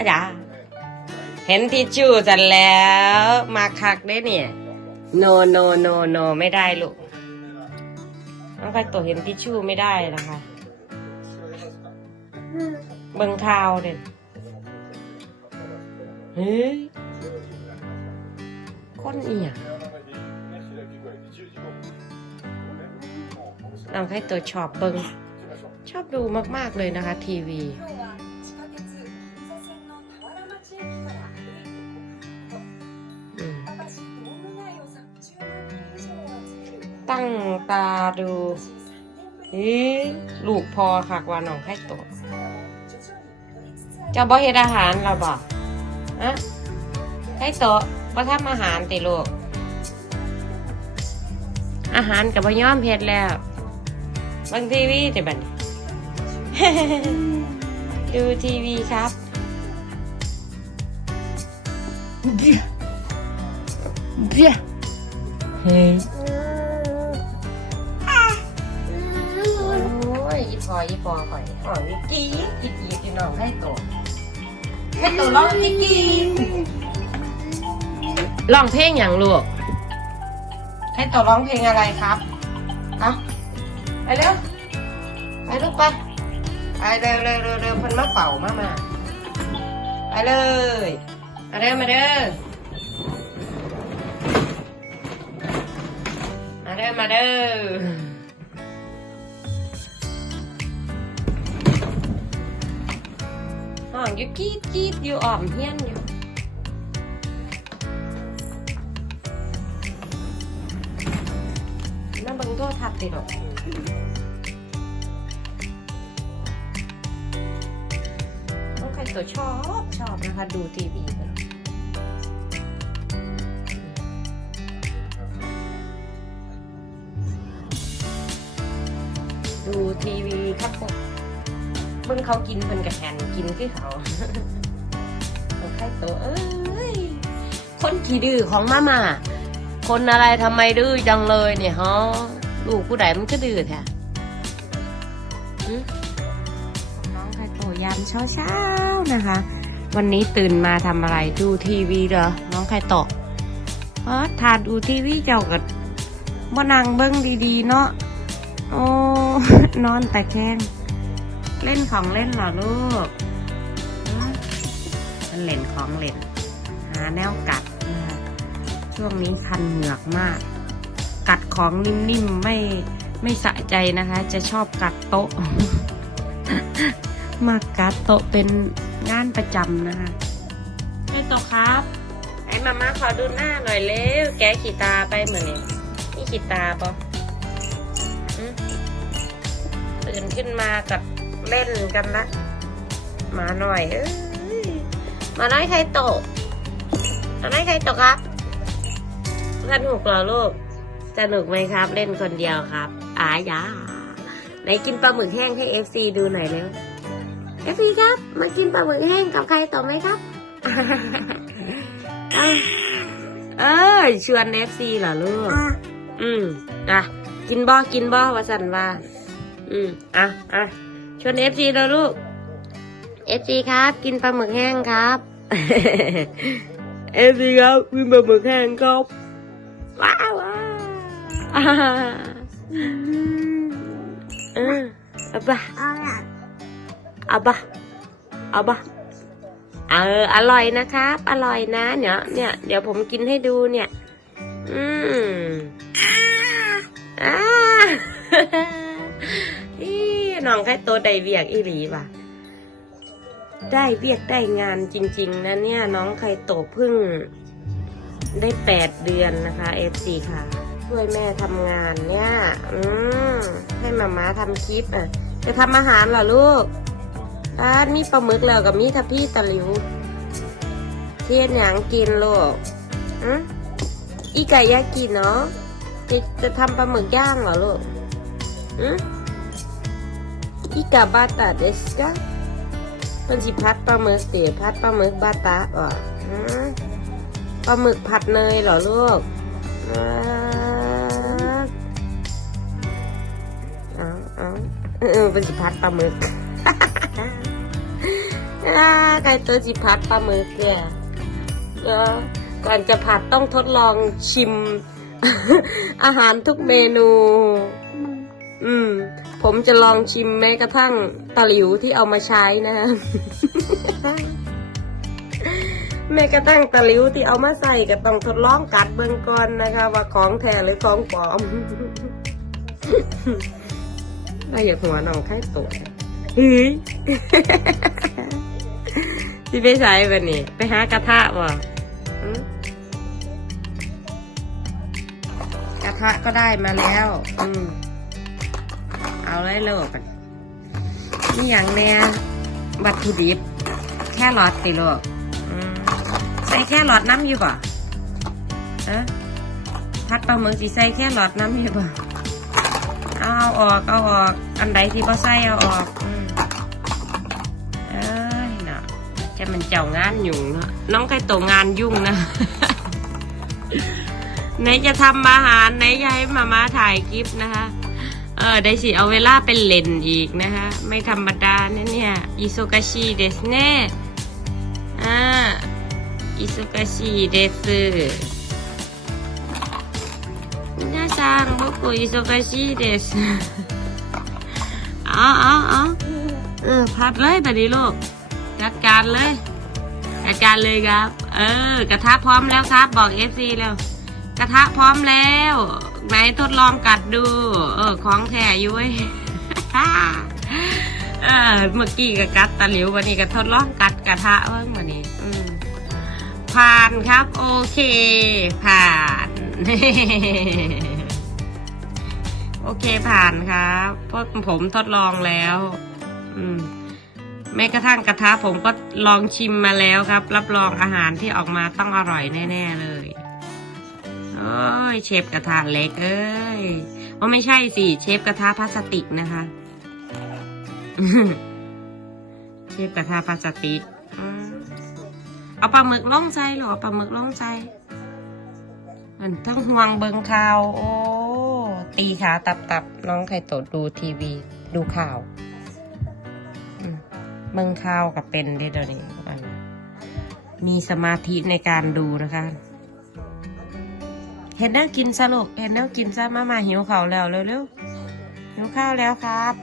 อาจารย์เห็นทิชชู่จันแล้ว มาคักได้เนี่ย โนโนโนโนไม่ได้ลูกน้องใครตัวเห็นทิชชู่ไม่ได้นะคะ เบิ่งเท้าเด่นเฮ้ยคนเอียงน้องใครตัวชอบเบิ่งชอบดูมาก ๆ เลยนะคะ ทีวี ตาดูเอ๊ลูกพอค่ะว่าน้องไข่ตกเจ้าบ่เฮ็ดอาหารเราบอกอะไข่ตกบ่ทำอาหารติลูก อาหารกับบ่ยอมเพ็ดแล้ว บางทีวีแต่บันดูทีวีครับเบี้ยเฮ้ย อีพออีพอข่อยข่อยวิกกี้อีกอีที่น้องให้โตให้โตวร้องวิกกี้ร้องเพลงอย่างลูกให้โตวร้องเพลงอะไรครับอะไปเร็วไปลูกไปไปเร็วเร็วเร็วเร็วเพิ่นมาเป่ามามาไปเลยมาเด้อมาเด้อมาเด้อมาเด้อ องอยู่กีดกีดอยู่อ่อมเฮียนอยู่น้ำเบังโทษทับติดหรอกน้องใครตัวชอบชอบนะคะ ดูทีวีกันดูทีวีครับผม บิ่งเขากินเพิ่นกับแทนกินคือเขาน้องใครตัวเอ้ยคนขี้ดื้อของมาม่าคนอะไรทำไมดื้อจังเลยเนี่ยฮะลูกผู้ใดมันก็ดื้อแท้น้องไข่โตยามเช้าเช้าๆนะคะ วันนี้ตื่นมาทำอะไรดูทีวีเหรอน้องไข่โตเออทานดูทีวีเจ้ากับบ่นั่งเบิ้งดีๆเนาะโอ้นอนแต่แข้ง เล่นของเล่นเหรอลูกฮะมันเล่นของเล่น หาแนวกัดนะคะช่วงนี้คันเหงือกมาก กัดของนิ่มๆไม่ไม่สะใจนะคะ จะชอบกัดโต๊ะ มากัดโต๊ะเป็นงานประจำนะคะไอ้โต๊ะครับไอ้มาม่าขอดูหน้าหน่อยเร็วแกะขีตาไปเหมือนนี่นี่ขีตาปะอืมตื่นขึ้นมากับ เล่นกันละมาหน่อยเอ้ยมาน้อยใครโตะมาน้อยใครโตะครับสนุกเหรอลูกสนุกไหมครับ เล่นคนเดียวครับอายาไหนกินปลาหมึกแห้งให้เอฟซีดูหน่อยเร็วเอฟซีครับ มากินปลาหมึกแห้งกับใครต่อไหมครับเอ้ยชวนเอฟซีเหรอลูกอืมอะกินบ่กินบ่วาสันว่า อืมอะอะ ชวนเอฟซีแล้วลูกเอฟซีครับ กินปลาหมึกแห้งครับเอฟซีครับกินปลาหมึกแห้งครับว้าวว้าวอ่าเออเอาบะเอาบะเอาบะเอออร่อยนะครับ อร่อยนะเนี่ยเนี่ย เดี๋ยวผมกินให้ดูเนี่ย อืม องแค่ตัวใดเวียกอีหลีว่ะ ได้เวียกได้งานจริง ๆนะเนี่ยน้องไข่โตเพึ่งได้แปดเดือนนะคะเอฟซีค่ะ ช่วยแม่ทำงานเนี่ย อืมให้มาม่าทำคลิปอะ จะทำอาหารเหรอลูกอ่านี่ปลาหมึกแล้วกับมีทับพี่ตะลิวเทียนหยังกินลูกอืมอีไก่ยากินเนาะจะจะทำปลาหมึกย่างเหรอลูกอืม อีกาบาตาเดสกาเป็นสิพัดปลาหมึกเตี๋ยพัดปลาหมึกบาตาอะอืมปลาหมึกผัดเนยเหรอลูกเอาเอาเออเป็นสิผัดปลาหมึกอ่าไก่ตัวจิพัดปลาหมึกเนี่ยก่อนจะผัดต้องทดลองชิม อาหารทุกเมนู อืม ผมจะลองชิมแม้กระทั่งตะหลิวที่เอามาใช้นะแม้กระทั่งตะหลิวที่เอามาใส่ก็ต้องทดลองกัดเบื้องก่อนนะคะ ว่าของแท้หรือของปลอมได้อย่าหัวน้องไข่ตัวเฮ้ยที่ไปใช้บันนี้ ไปหากระทะบ่กระทะก็ได้มาแล้ว อืม เอาเลยโลกกันนี่อย่างเนี้ยวัตถุดิบ แค่รอดติโลกใส่แค่รอดน้ำอยู่ป่ะเอะพัดปลาหมึกสิใส่แค่รอดน้ำอยู่ป่ะเอาออกเอาออกอันใดที่พอใส่เอาออกอืมเอ้ยเนาะจะมันเจ้างานยุ่งเนาะน้องไก่โตงานยุ่งนะไหนจะทำอาหารไหนจะให้มามาถ่ายคลิปนะคะ เออไดชิเอาเวลาเป็นเลนอีกนะคะ ไม่ธรรมดาเนี่ยอิโซกาชิเดสเน่อ่าอิโซกาชิเดสน่าจังพวกกูอิโซกาชิเดสอาอาเอเออพัดเลยตอนนี้ลูกจัดการเลยจัดการเลยครับ เออกระทะพร้อมแล้วครับ บอกเอฟซีแล้ว กระทะพร้อมแล้ว ไหนทดลองกัดดู เออของแท้ยู่เว้ยเออเมื่อกี้ก็กัดตะหลิววันนี้ก็ทดลองกัดกระทะเพิ่งวันนี้ผ่านครับ โอเค ผ่าน โอเคผ่านครับเพราะผมทดลองแล้ว อืมแม้กระทั่งกระทะผมก็ลองชิมมาแล้วครับ รับรองอาหารที่ออกมาต้องอร่อยแน่ ๆ เลย โอ้ยเชฟกระทะเล็กเอ้ยว่าไม่ใช่สิ เชฟกระทะพลาสติกนะคะ เชฟกระทะพลาสติกเอาปลาหมึกล่องใจหรอปลาหมึกล่องใจมันต้องห่วงเบิงข่าว โอ้ ตีขาตับตับน้องไข่โตดดูทีวี ดูข่าวเบิงข่าวกับเป็นเด้อเดี๋ยวนี้อันนี้มีสมาธิในการดูนะคะ เห็นน่ากินซะลูกเห็นน่ากินซะมามาหิวข้าวแล้วเร็วๆหิวข้าวแล้วครับ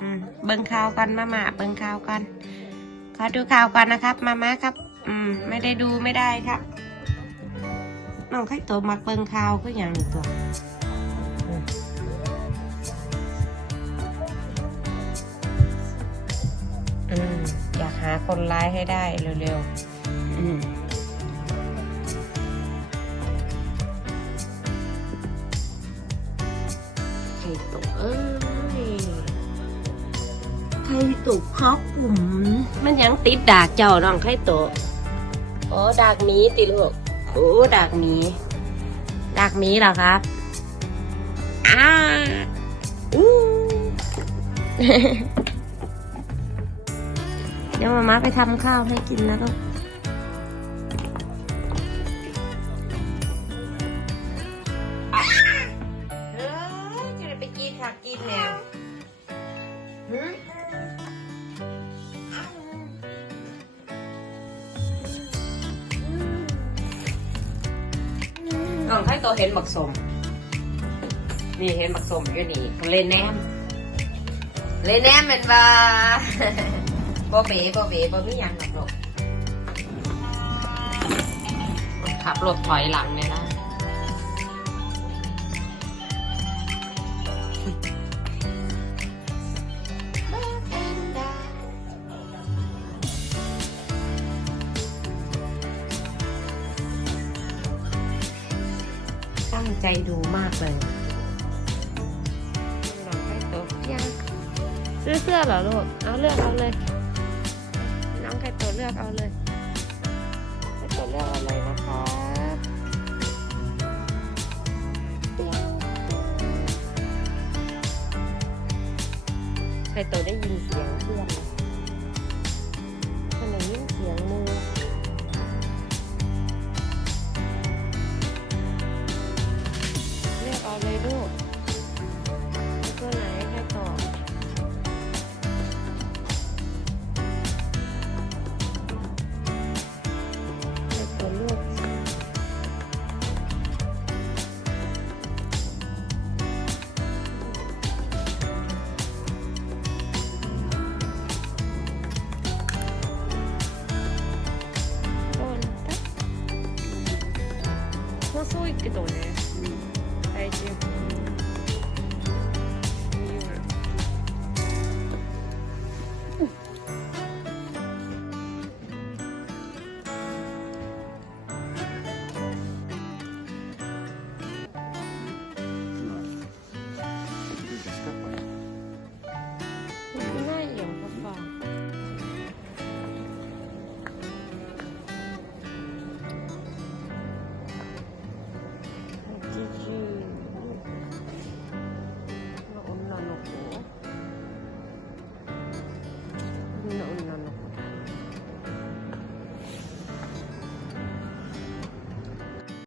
อืมเบิ่งข่าวกันมามาเบิ่งข่าวกันขอดูข่าวกันนะครับ มามาครับ อืม ไม่ได้ดูไม่ได้ครับน้องไข่โตมักเบิ่งข่าวก็อย่างนี้ตัวอืมอืมอยากหาคนร้ายให้ได้เร็วๆ เอ้ยไข่ตกครับผมมันยังติดดากเจ้าน้องไข่ตุกโอ้ดากมีติลูกโอ้ดากมีดากมีเหรอครับอ้าอู้เดี๋ยวมาม่าไปทำข้าวให้กินนะลูก ได้ไปกินค่ะกินแนวหืมน้องให้ตัวเห็นบักสม นี่เห็นบักสมอยู่นี่เล่นแนม เล่นแนมเป็นว่าบ่เบ๋บ่เบ๋บ่มีหยังหรอกลูกขับรถถอยหลังเลยนะ ตั้งใจดูมากเลยลองให้โตยังซื้อเสื้อเหรอลูก เอาเลือกเอาเลย น้องไข่โตเลือกเอาเลยไข่โตเลือกเอาเลยนะครับไข่โตได้ยินเสียงเพื่อนคนไหนยินเสียงมือ เลยลูก